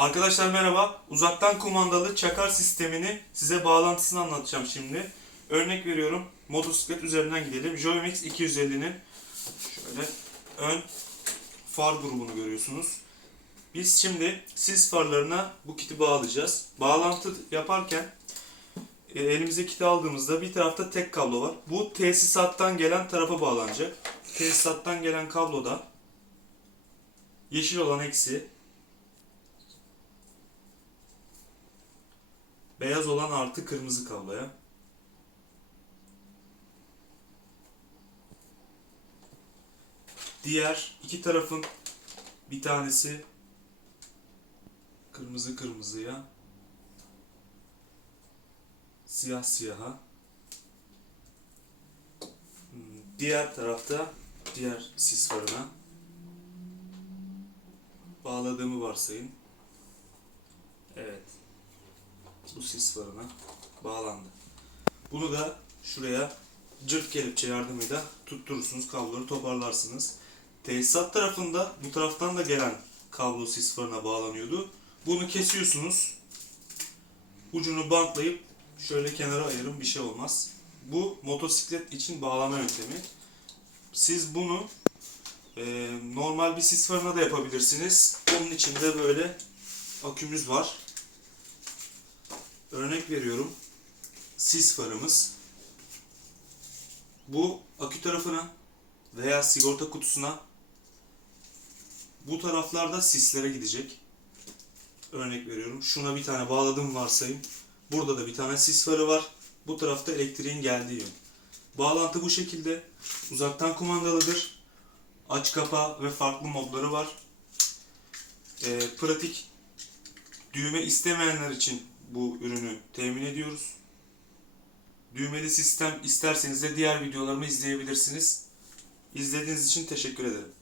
Arkadaşlar merhaba. Uzaktan kumandalı çakar sistemini size bağlantısını anlatacağım şimdi. Örnek veriyorum. Motosiklet üzerinden gidelim. Joymix 250'nin şöyle ön far grubunu görüyorsunuz. Biz şimdi sis farlarına bu kiti bağlayacağız. Bağlantı yaparken e, elimize kiti aldığımızda bir tarafta tek kablo var. Bu tesisattan gelen tarafa bağlanacak. Tesisattan gelen kabloda yeşil olan eksi, beyaz olan artı kırmızı kabloya. Diğer iki tarafın bir tanesi kırmızı kırmızıya, siyah siyaha. Hmm, Diğer tarafta diğer sis farına bağladığımı varsayın. Evet. Bu sis farına bağlandı. Bunu da şuraya cırt kelepçe yardımıyla tutturursunuz. Kabloları toparlarsınız. Tesisat tarafında bu taraftan da gelen kablo sis farına bağlanıyordu. Bunu kesiyorsunuz. Ucunu bantlayıp şöyle kenara ayırın bir şey olmaz. Bu motosiklet için bağlama yöntemi. Siz bunu e, normal bir sis farına da yapabilirsiniz. Onun içinde böyle akümüz var. Örnek veriyorum. Sis farımız. Bu akü tarafına veya sigorta kutusuna bu taraflarda sislere gidecek. Örnek veriyorum. Şuna bir tane bağladım varsayın. Burada da bir tane sis farı var. Bu tarafta elektriğin geldiği yön. Bağlantı bu şekilde. Uzaktan kumandalıdır. Aç kapa ve farklı modları var. Ee, pratik düğme istemeyenler için bu ürünü temin ediyoruz. Düğmeli sistem isterseniz de diğer videolarımı izleyebilirsiniz. İzlediğiniz için teşekkür ederim.